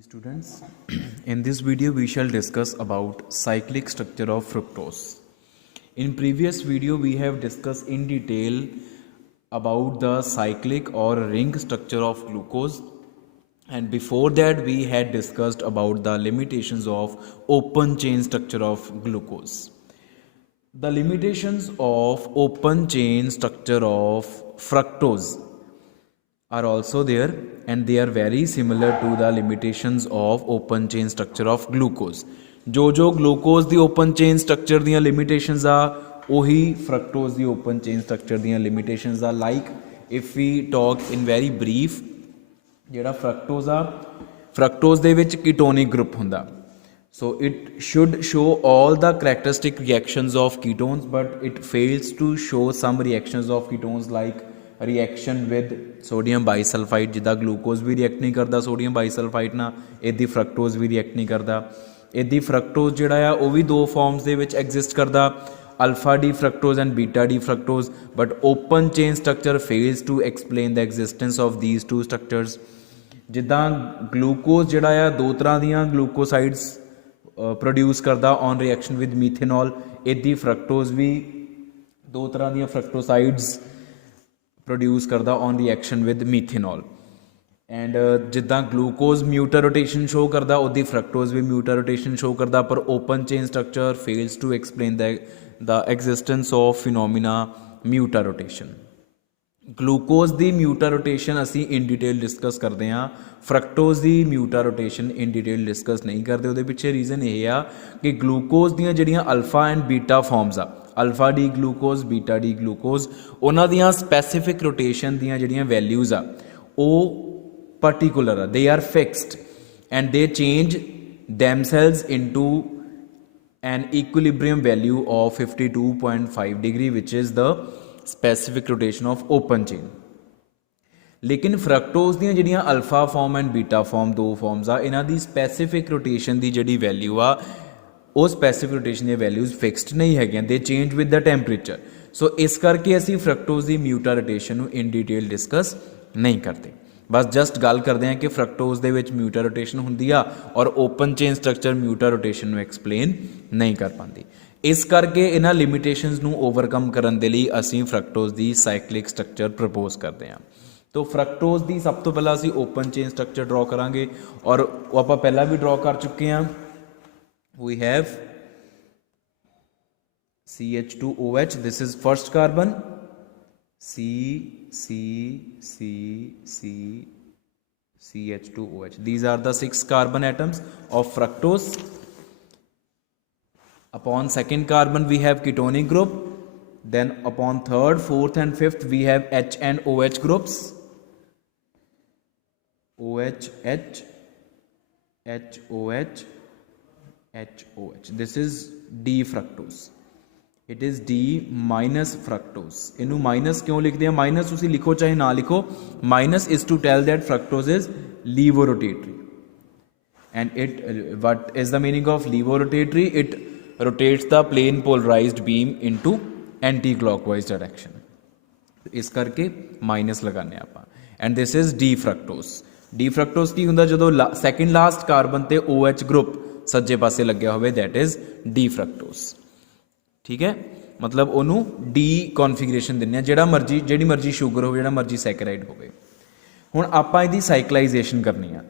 Students, in this video we shall discuss about cyclic structure of fructose. In previous video we have discussed in detail about the cyclic or ring structure of glucose, and before that we had discussed about the limitations of open chain structure of glucose. The limitations of open chain structure of fructose are also there, and they are very similar to the limitations of open chain structure of glucose. जो glucose the open chain structure दियां limitations are, वही fructose the open chain structure दियां limitations are. Like if we talk in very brief, ਜਿਹੜਾ fructose ਆ, fructose ਦੇ ਵਿੱਚ ketonic group ਹੁੰਦਾ. So it should show all the characteristic reactions of ketones, but it fails to show some reactions of ketones like reaction with sodium bisulfite. जिदा glucose भी react नहीं करता sodium bisulfite ना, इदी fructose भी react नहीं करता. इदी fructose जिहड़ा आ वो भी दो forms दे विच exist करता, alpha D fructose and beta D fructose, but open chain structure fails to explain the existence of these two structures. जिदा glucose जिहड़ा आ दो तरह दियां glucosides produce करता on reaction with methanol, इदी fructose भी दो तरह दियां fructosides प्रोड्यूस करता on reaction with methanol. And जिदा ग्लूकोज म्यूटर रोटेशन शो करता उदी फ्रक्टोज भी म्यूटर रोटेशन शो करता, पर open chain structure fails to explain the existence of phenomena mutarotation. Glucose की म्यूटर रोटेशन असी इन डिटेल डिस्कस करते हैं, फ्रक्टोज की mutarotation in detail discuss नहीं करते. वो पिछे रीजन ये आ कि ग्लूकोज दी जड़ियाँ अल्फा एंड बीटा फॉर्म्स आ, alpha D glucose beta D glucose, उन्हों दियाँ स्पैसीफिक रोटेशन दियाँ जड़ियाँ वैल्यूज़ आ वो पर्टिकुलर आ, they are fixed and they change themselves into an equilibrium value of 52.5 degree which is the specific rotation of open chain. लेकिन fructose दी जड़ियाँ alpha form and beta form दो forms आ, इन्हां दी स्पैसीफिक रोटेशन की जी वैल्यू आ वो स्पैसीफिक रोटेशन दी वैल्यूज़ फिक्सड नहीं है, they change with the temperature. So इस करके असी फ्रक्टोज की mutarotation in detail discuss नहीं करते, बस जस्ट गल करते हैं कि फ्रक्टोज दे विच म्यूटर रोटेशन हुंदी आ और ओपन चेन स्ट्रक्चर म्यूटर रोटेशन नूं एक्सप्लेन नहीं कर पाती. इस करके इन्हां लिमिटेशनस नूं ओवरकम करन दे लई असीं फ्रक्टोज की साइक्लिक स्ट्रक्चर प्रपोज करते हैं. तो फ्रक्टोज की सब तो पहला असीं ओपन चेन स्ट्रक्चर ड्रॉ करांगे, और वो आपां पहला भी ड्रॉ कर चुके हैं. We have CH2OH, this is first carbon, C, CH2OH. These are the 6 carbon atoms of fructose. Upon second carbon we have ketonic group, then upon third, fourth and fifth we have H and OH groups, OH, H, HOH, HOH. This is D fructose. It is D minus fructose. इनू minus क्यों लिखते हैं? Minus उसी लिखो चाहे ना लिखो, minus is to tell that fructose is levorotatory. And it, what is the meaning of levorotatory? It rotates the plane polarized beam into anti-clockwise direction. इस करके माइनस लगाने आप. And this is D fructose. D fructose की हुंदा जदों second last carbon ते OH group सज्जे पासे लग्या होवे, दैट इज डी फ्रक्टोस. ठीक है, मतलब उन्होंने डी कॉन्फिगरेशन दिने, जिहड़ा मर्जी जिहड़ी मर्जी शुगर हो, जिहड़ा मर्जी सैकेराइड होवे. हुण आपां इहदी साइकलाइजेशन करनी है.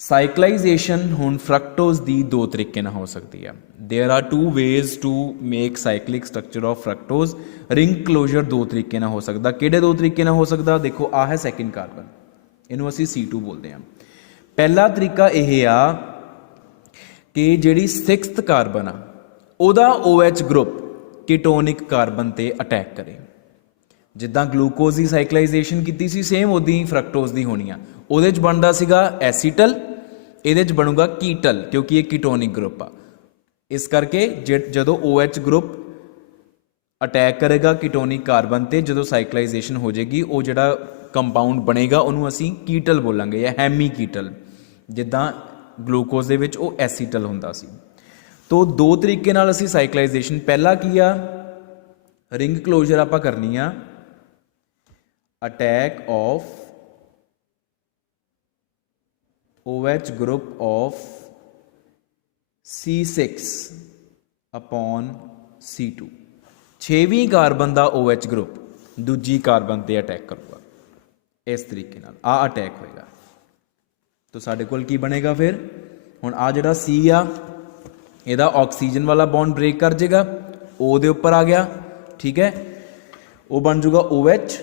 साइकलाइजेशन हुण फ्रक्टोज दी दो तरीके नाल हो सकती है. There are two ways to make cyclic structure of fructose. Ring closure दो तरीके नाल हो सकता. किहड़े दो तरीके नाल हो सकता? देखो आ है सैकेंड कार्बन, इहनूं असीं C2 बोलते हैं. पहला तरीका यह आ कि जिहड़ी 6th कार्बन आ उहदा OH ग्रुप कीटोनिक कार्बन ते अटैक करे. जिद्दां ग्लूकोज की साइकलाइजेशन की सी, सेम उदी फ्रक्टोज की होनी आ. उहदे च बनदा सीगा एसीटल, इहदे च बनूगा कीटल, क्योंकि ये कीटोनिक ग्रुप आ. इस करके जदों OH ग्रुप अटैक करेगा कीटोनिक कार्बन ते, जदों साइकलाइजेशन हो जाएगी वो जिहड़ा कंपाउंड बनेगा उन्होंने असीं कीटल बोलांगे या हैमी कीटल. जिद्दां ग्लूकोज दे विच वो एसीटल हुंदा सी. तो दो तरीके नाल असीं साइकलाइजेशन, पहला की आ रिंग क्लोजर आपां करनी आ, attack of OH group of C6 upon C2। 6ਵੀਂ ਕਾਰਬਨ ਦਾ OH ਗਰੁੱਪ ਦੂਜੀ ਕਾਰਬਨ ਤੇ ਅਟੈਕ ਕਰੂਗਾ ਇਸ ਤਰੀਕੇ ਨਾਲ, ਆ ਅਟੈਕ ਹੋਏਗਾ। तो साढ़े कोल की बनेगा फिर हुण आ जिहड़ा C आ ਇਹਦਾ ऑक्सीजन वाला बॉन्ड ब्रेक कर जाएगा, O ਦੇ ਉੱਪਰ आ गया, ठीक है। ਉਹ बन जूगा OH,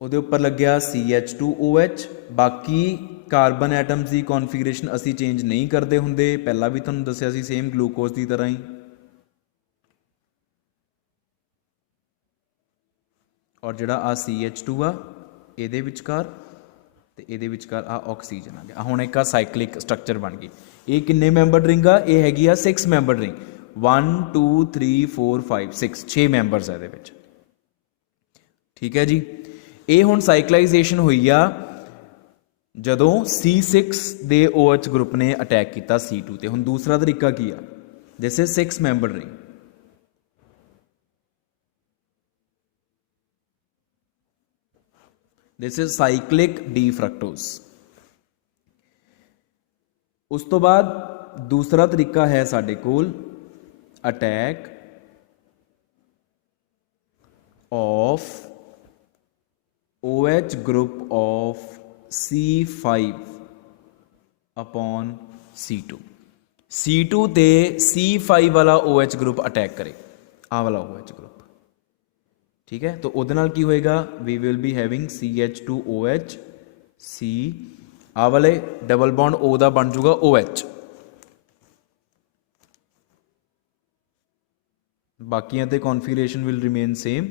ਉਹਦੇ ਉੱਪਰ ਲੱਗਿਆ CH2OH। बाकी ਕਾਰਬਨ ਐਟਮਸ ਦੀ ਕੌਨਫੀਗਰੇਸ਼ਨ ਅਸੀਂ ਚੇਂਜ ਨਹੀਂ ਕਰਦੇ ਹੁੰਦੇ, ਪਹਿਲਾਂ ਵੀ ਤੁਹਾਨੂੰ ਦੱਸਿਆ ਸੀ, ਸੇਮ ਗਲੂਕੋਜ਼ ਦੀ ਤਰ੍ਹਾਂ ਹੀ। ਔਰ ਜਿਹੜਾ ਆ CH2 ਆ ਇਹਦੇ ਵਿਚਕਾਰ ਤੇ ਇਹਦੇ ਵਿਚਕਾਰ ਆ ਆਕਸੀਜਨ ਆ ਗਿਆ। ਹੁਣ ਇੱਕ ਆ ਸਾਈਕਲਿਕ ਸਟਰਕਚਰ ਬਣ ਗਈ। ਇਹ ਕਿੰਨੇ ਮੈਂਬਰ ਰਿੰਗ ਆ? ਇਹ ਹੈਗੀ ਆ 6 ਮੈਂਬਰ ਰਿੰਗ। 1 2 3 4 5 6 ਮੈਂਬਰਸ ਆ ਇਹਦੇ ਵਿੱਚ, ਠੀਕ ਹੈ ਜੀ। ਇਹ ਹੁਣ ਸਾਈਕਲਾਈਜੇਸ਼ਨ ਹੋਈ ਆ ਜਦੋਂ C6 ਦੇ OH ਗਰੁੱਪ ਨੇ ਅਟੈਕ ਕੀਤਾ C2 ਤੇ। ਹੁਣ ਦੂਸਰਾ ਤਰੀਕਾ ਕੀ ਆ? This is 6 member ring. This is cyclic D fructose. उस तो बाद दूसरा तरीका है साडे कोल attack of OH group of C5 upon C2। C2 ते C5 वाला OH ग्रुप अटैक करे, आ वाला OH ग्रुप, ठीक है। तो उहदे नाल की होएगा? We will be having CH2OH C, आ वाले डबल बॉन्ड O दा बन जूगा OH। बाकियां ते कॉन्फिगरेशन विल रिमेन सेम।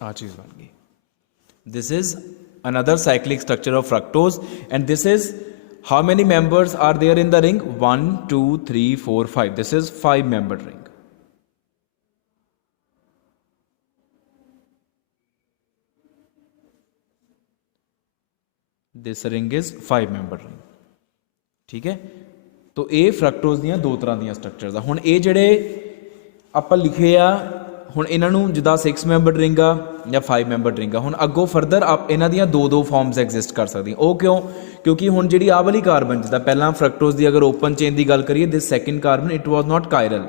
आ चीज़ बन गई। This is another cyclic structure of fructose and this is how many members are there in the ring? 1 2 3 4 5। This is 5 membered ring. This ring is 5 membered ring, ठीक है। तो ये fructose दियां दो तरह दियां स्ट्रक्चर्स आ। हुण ये जिहड़े आपां लिखे आ, ਹੁਣ ਇਹਨਾਂ ਨੂੰ ਜਿੱਦਾਂ 6 ਮੈਂਬਰ ਰਿੰਗ ਆ ਜਾਂ 5 ਮੈਂਬਰ ਰਿੰਗ ਆ, ਹੁਣ ਅੱਗੋਂ ਫਰਦਰ ਆਪ ਇਹਨਾਂ ਦੀਆਂ ਦੋ ਫਾਰਮਸ ਐਗਜ਼ਿਸਟ ਕਰ ਸਕਦੀਆਂ। ਉਹ ਕਿਉਂ? ਕਿਉਂਕਿ ਹੁਣ ਜਿਹੜੀ ਆਹ ਵਾਲੀ ਕਾਰਬਨ, ਜਿੱਦਾਂ ਪਹਿਲਾਂ ਫਰਕਟੋਜ਼ ਦੀ ਅਗਰ ਓਪਨ ਚੇਨ ਦੀ ਗੱਲ ਕਰੀਏ, this second carbon it was not chiral,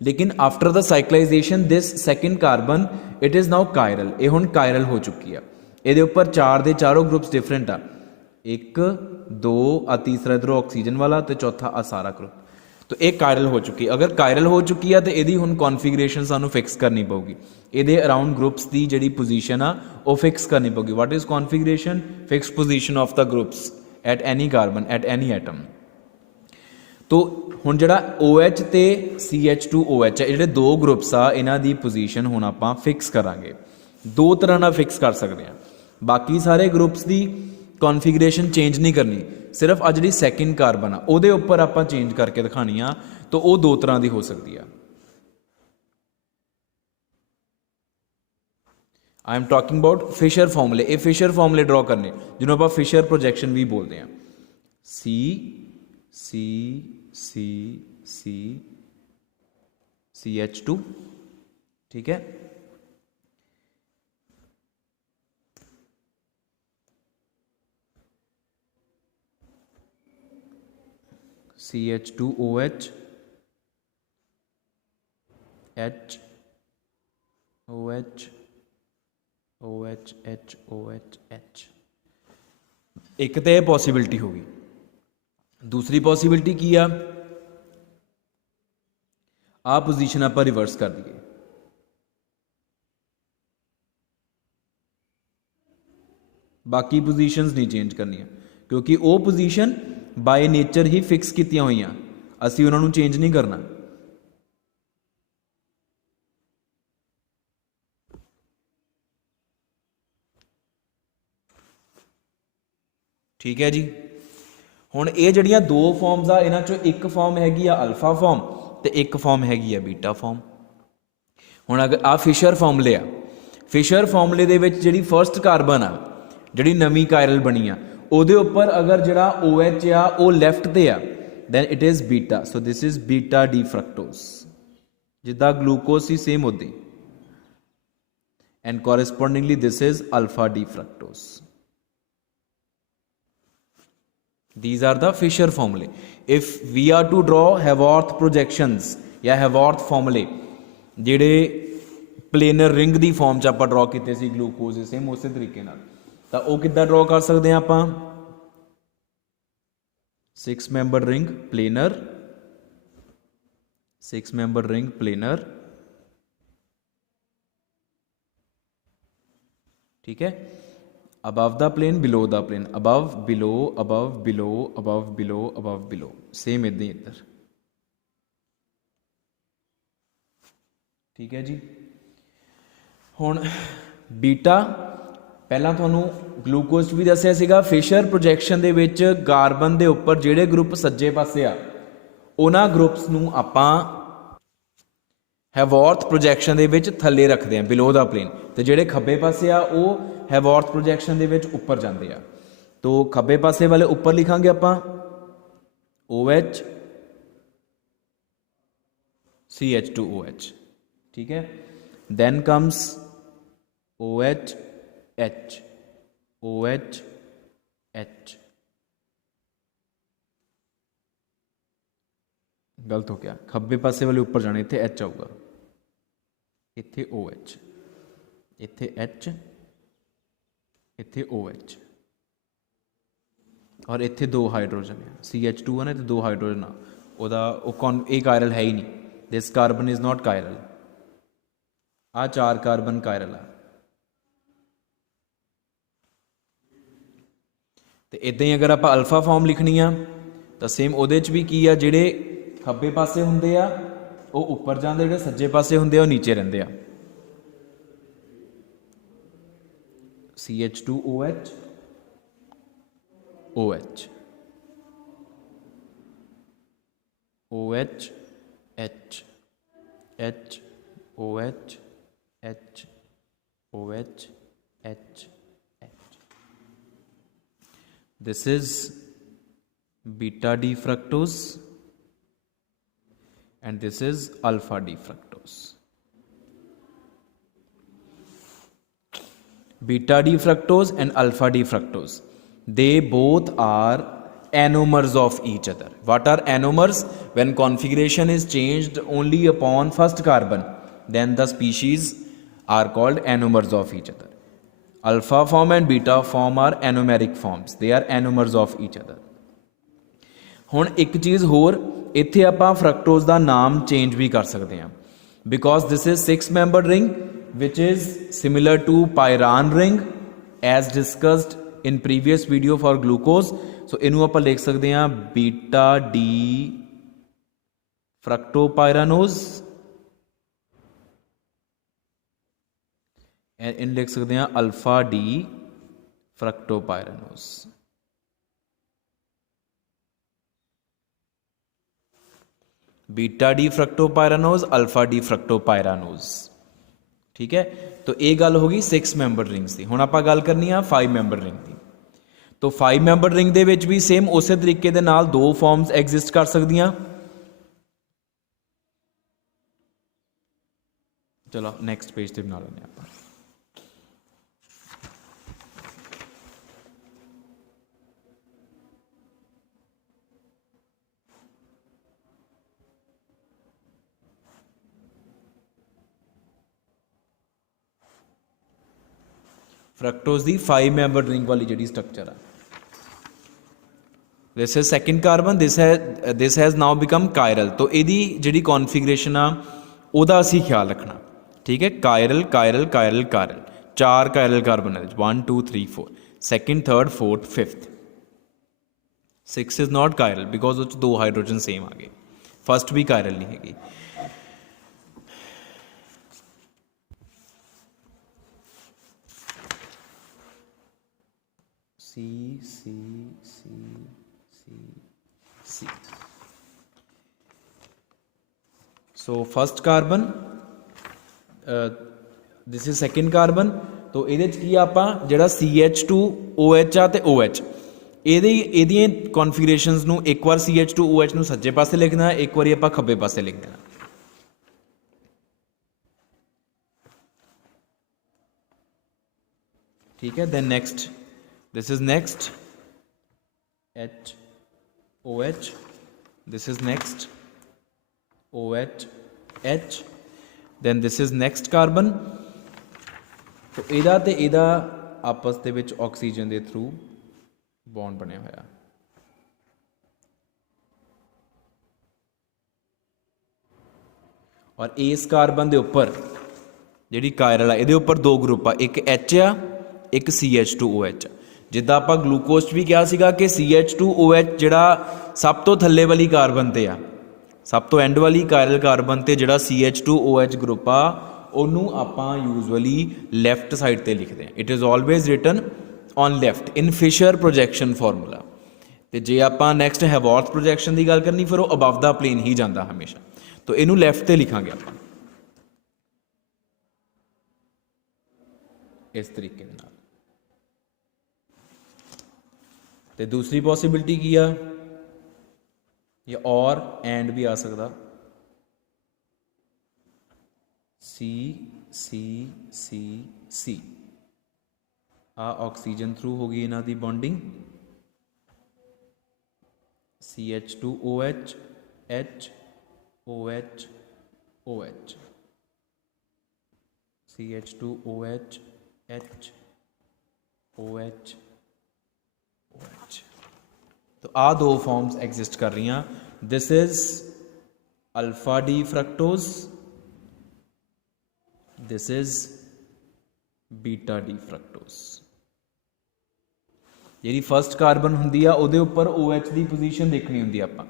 ਲੇਕਿਨ after the cyclization this second carbon it is now chiral. ਇਹ ਹੁਣ ਕਾਇਰਲ ਹੋ ਚੁੱਕੀ ਆ। ਇਹਦੇ ਉੱਪਰ 4 ਦੇ ਚਾਰੋਂ ਗਰੁੱਪਸ ਡਿਫਰੈਂਟ ਆ, 1 2 ਆ ਤੀਸਰਾ ਇਧਰੋਂ ਆਕਸੀਜਨ ਵਾਲਾ ਤੇ ਚੌਥਾ ਆ ਸਾਰਾ ਗਰੁੱਪ। तो एक कायरल हो चुकी। अगर कायरल हो चुकी है तो यदी हुण कॉन्फिगरेशन सानू फिक्स करनी पऊगी। ये अराउंड ग्रुप्स की जी पोजीशन आ वो फिक्स करनी पऊगी। What is configuration? Fix position of the groups at any carbon at any atom. तो हुण जिहड़ा OH ते CH2OH है, जिहड़े दो ग्रुप्स आ इन्हां दी पोजीशन हुण आपां फिक्स करांगे। दो तरह नाल फिक्स कर सकते हैं। बाकी सारे ग्रुप्स की कॉन्फिगरेशन चेंज नहीं करनी, सिर्फ आ जी सैकेंड कार्बन आ उहदे उपर आपां चेंज करके दिखानी आ, तो वो दो तरह की हो सकती है। I am talking about Fischer formulae. ये फिशर फॉर्मूले ड्रॉ करने जिन्होंने आप फिशर प्रोजेक्शन भी बोलते हैं। सी सी सी सी CH2, ठीक है। CH2OH H OH OH H OH H। एक तो यह पॉसिबिलिटी होगी। दूसरी पॉसिबिलिटी की आ पोजीशन आप रिवर्स कर दिए। बाकी पोजीशंस नहीं चेंज करनी, क्योंकि वो position by nature he fix कीतियां हुई, असी उन्होंने चेंज नहीं करना। ठीक है जी। हुण ये जिहड़ियां दो फॉर्म्स आ, इन्हां चों एक फॉर्म हैगी आ अल्फा फॉर्म ते एक फॉर्म हैगी आ बीटा फॉर्म। हुण अगर आ फिशर फॉर्मूले आ, फिशर फॉर्मूले दे विच जिहड़ी फर्स्ट कार्बन आ, जिहड़ी नवीं कायरल बनी आ, ਉਹਦੇ ਉੱਪਰ अगर ਜਿਹੜਾ OH ਆ ਉਹ ਲੈਫਟ ਤੇ ਆ, then it is beta. So this is beta D fructose. ਜਿੱਦਾਂ glucose ਸੀ same ਉੱਦਾਂ, and correspondingly this is alpha D fructose. These are the Fisher formulae. If we are to draw Haworth projections या Haworth formulae ਜਿਹੜੇ planar ring ਦੀ form ਚ ਆਪਾਂ draw ਕੀਤੇ ਸੀ glucose ਦੇ same ਉਸੇ ਤਰੀਕੇ ਨਾਲ, ਤਾਂ ਉਹ ਕਿੱਦਾਂ draw ਕਰ ਸਕਦੇ ਹਾਂ ਆਪਾਂ? 6 member ring planar, 6 member ring planar, ठीक है, above the plane below the plane, above below above below above below above below, same इधर इधर, ठीक है जी। हुण बीटा पहला तुहानू ग्लूकोज भी दसिया सीगा, फिशर प्रोजैक्शन दे विच कार्बन दे उपर जिहड़े ग्रुप सज्जे पासे आ उन्हां ग्रुप्स नू आपां हैवॉर्थ प्रोजैक्शन दे विच थल्ले रखदे आ बिलो द प्लेन, ते जिहड़े खब्बे पासे आ वो हैवॉर्थ प्रोजैक्शन दे विच उपर जांदे आ। तो खब्बे पासे वाले उपर लिखांगे आपां OH CH2OH, ठीक है। Then comes OH H OH H, गलत हो गया, खब्बे पासे वाले ऊपर जाने, इत्थे H आऊगा, इत्थे OH, इत्थे H, इत्थे OH, और इत्थे दो हाइड्रोजन है, CH2 है ना, तो दो हाइड्रोजन आ, ओदा एक कायरल है ही नहीं, this carbon is not chiral, आ 4 कार्बन कायरल आ। तो इदां ही अगर आप अल्फा फॉर्म लिखनी आ तो सेम उहदे च भी की आ, जिहड़े खब्बे पासे हुंदे आ वो उपर जांदे, जिहड़े सज्जे पासे हुंदे आ वो नीचे रहिंदे आ। CH2OH OH OH H H OH H OH H, this is beta D fructose and this is alpha D fructose. Beta D fructose and alpha D fructose, they both are anomers of each other. What are anomers? When configuration is changed only upon first carbon, then the species are called anomers of each other. Alpha form and beta form are anomeric forms, they are anomers of each other. हुण एक चीज़ होर, इत्थे आपां fructose का नाम change भी कर सकते हैं, because this is 6 membered ring which is similar to pyran ring as discussed in previous video for glucose. So इनू आपां लिख सकते हैं बीटा डी फ्रक्टोपायरानोज, इन लिख सकते हैं alpha D fructopyranose. Beta D fructopyranose, alpha D fructopyranose, ठीक है। तो ये गल होगी 6 membered रिंग्स की। हुण आपां गल करनी आ 5 membered रिंग की। तो 5 membered रिंग दे विच भी सेम उस तरीके दे नाल दो फॉर्म्स एग्जिस्ट कर सकदियां। चलो नैक्सट पेज ते बना लेने आपां। फ्रक्टोज की 5 membered रिंग वाली जी स्ट्रक्चर है, this is second carbon, this has now become chiral. तो यदी जी कॉन्फिगरेशन आ उहदा असीं ख्याल रखना, ठीक है। Chiral chiral chiral chiral, 4 chiral carbon है, 1 2 3 4, second third fourth fifth. 6 is not chiral because उस 2 हाइड्रोजन सेम आ गए, फस्ट भी कायरल नहीं हैगी। C C C C C. So first carbon this is second carbon. तो ये की आप जोड़ा CH2OH आ तो OH ये कॉन्फिगरेशनस नू एक बार CH2OH नू सज्जे पासे लिख देना, एक बार आप खब्बे पासे लिख देना। ठीक है। Then next this is next HOH, this is next OH, then this is next carbon. तो इहदा ते इहदा आपस दे विच ऑक्सीजन के थ्रू बॉन्ड बनया होया। और इस कार्बन के उपर जी कायरल आ, ये उपर दो ग्रुप आ, एक H आ, एक CH2OH। जिद्दां आपां ग्लूकोज भी कहा सीगा कि CH2OH जिहड़ा सब तो थल्ले वाली कार्बन ते आ, सब तो एंड वाली कायरल कार्बन ते जिहड़ा CH2OH ग्रुप आ ਉਹਨੂੰ ਆਪਾਂ यूजली लैफ्ट साइड ਤੇ लिखते हैं। It is always written on left in Fischer projection formula. तो जे ਆਪਾਂ नैक्सट हैवॉर्थ प्रोजैक्शन की गल करनी फिर वो अबव द प्लेन ही जाता हमेशा। तो इनू लैफ्ट ਤੇ लिखांगे ਆਪਾਂ इस तरीके नाल। ते दूसरी पॉसिबिलिटी की आ, या और एंड भी आ सकता, C आ ऑक्सीजन थ्रू हो गई इन्हां दी bonding, CH2OH H OH OH, CH2OH H OH OH। तो आ दो फॉर्म्स एग्जिस्ट कर रही हैं। This is alpha D fructose, this is beta D fructose. जी फस्ट कार्बन होंगी उहदे उपर OH की पोजीशन देखनी होंगी आपां।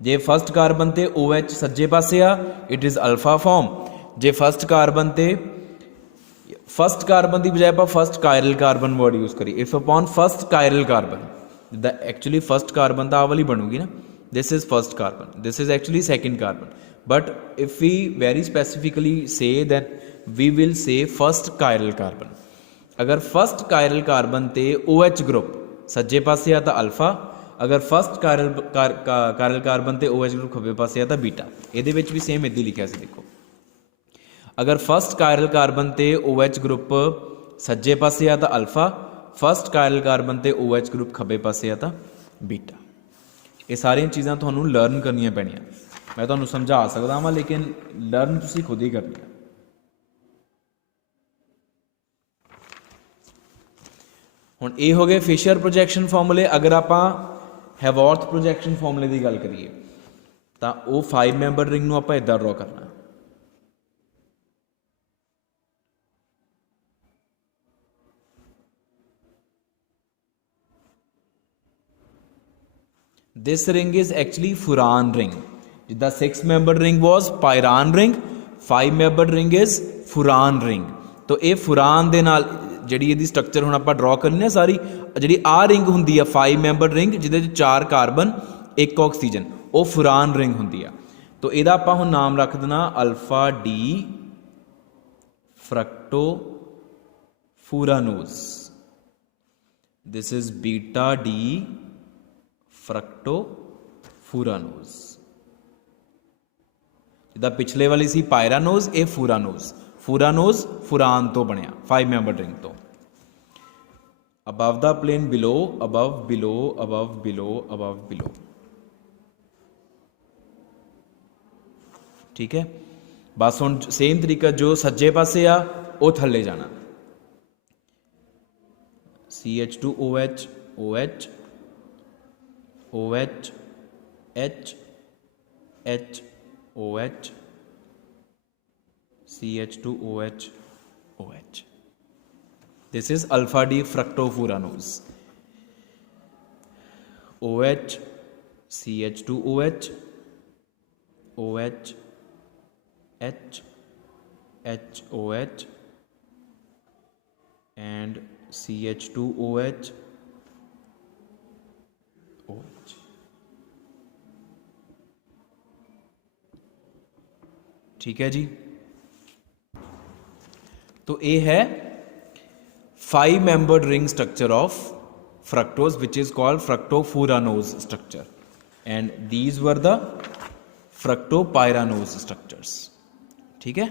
जे फस्ट कार्बन ते OH सज्जे पासे आ, इट इज़ अल्फा फॉर्म। जे फस्ट कार्बन ते फस्ट कार्बन की बजाय आप first chiral carbon word use करिए, if upon first chiral carbon, the actually first carbon तो आ वाली बनूगी ना, this is first carbon, this is actually second carbon. But if we very specifically say that we will say first chiral carbon. अगर first chiral carbon ते OH group सज्जे पासे आ तो अल्फा, अगर फस्ट कायरल कार्बन ते OH group खब्बे पासे आ तो बीटा। ये भी सेम इदा लिखा से देखो, अगर फस्ट कायरल कार्बन ते OH ग्रुप सज्जे पासे आ तो अल्फा, फस्ट कायरल कार्बन ते OH ग्रुप खब्बे पासे आ तो बीटा। ये सारिया चीज़ां तुहानू लर्न करनिया पैणियां। मैं तुहानू समझा सकदा वां लेकिन लर्न तुसीं खुद ही करनी है। हुण ये हो गए फिशर प्रोजैक्शन फॉर्मूले। अगर आप हैवॉर्थ प्रोजैक्शन फॉर्मूले की गल करिए तो वो 5 मैंबर रिंग नूं आपां इदां ड्रॉ करना। This ring is actually फुरान ring. जिदा 6 member ring was pyran ring, 5 member ring is फुरान ring. तो ये फुरान दे नाल जिहड़ी इहदी स्ट्रक्चर हुण आपां ड्रॉ करनी है सारी, जिहड़ी आ रिंग हुंदी है 5 मैंबर रिंग जिहदे 4 कार्बन 1 ऑक्सीजन, वो फुरान रिंग हुंदी है। तो इहदा आपां हुण नाम रख देना alpha D fructofuranose, this is beta D fructofuranose. जिदा पिछले वाली सी पायरानोज, ये फुरानोज। फुरानोज फुरान तो बनया 5 मैंबर रिंग तो। Above the plane below, above below, above below, above below. ठीक है। बस हुण सेम तरीका जो सज्जे पासे आ वो थल्ले जाना। CH2OH OH OH H H OH CH2OH OH। This is alpha D fructofuranose। OH CH2OH OH H HOH and CH2OH OH। ठीक है जी। तो ये है 5 membered ring structure of fructose which is called fructofuranose structure, and these were the fructopyranose structures. ठीक है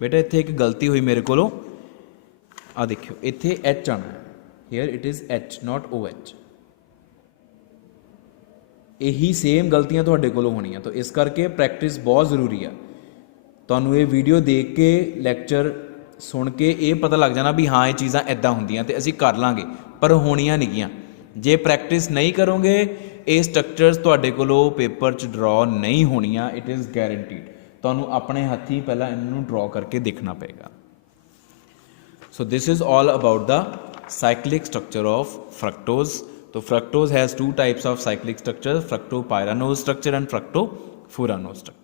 बेटा, इत्थे एक गलती हुई मेरे कोलों, आ देखियो इत्थे H आना है, here it is H not OH. यही सेम गलतियां तुहाडे कोलों होणीआं, तो इस करके प्रैक्टिस बहुत जरूरी है. तुहानूं ये वीडियो देख के लैक्चर सुन के ये पता लग जाना भी हाँ ये चीज़ां इदां हुंदियां ते असीं कर लांगे, पर होणीआं नहीं गीआं. जे प्रैक्टिस नहीं करोगे ये स्ट्रक्चर्स तुहाडे कोलों पेपर च ड्रॉ नहीं होणीआं, इट इज़ गैरंटीड. तुहानूं अपने हत्थीं पहलां इन्हूं ड्रॉ करके देखना पेगा. So this is all about the cyclic structure of fructose. तो fructose has 2 types of cyclic structure, fructopyranose structure and fructofuranose structure.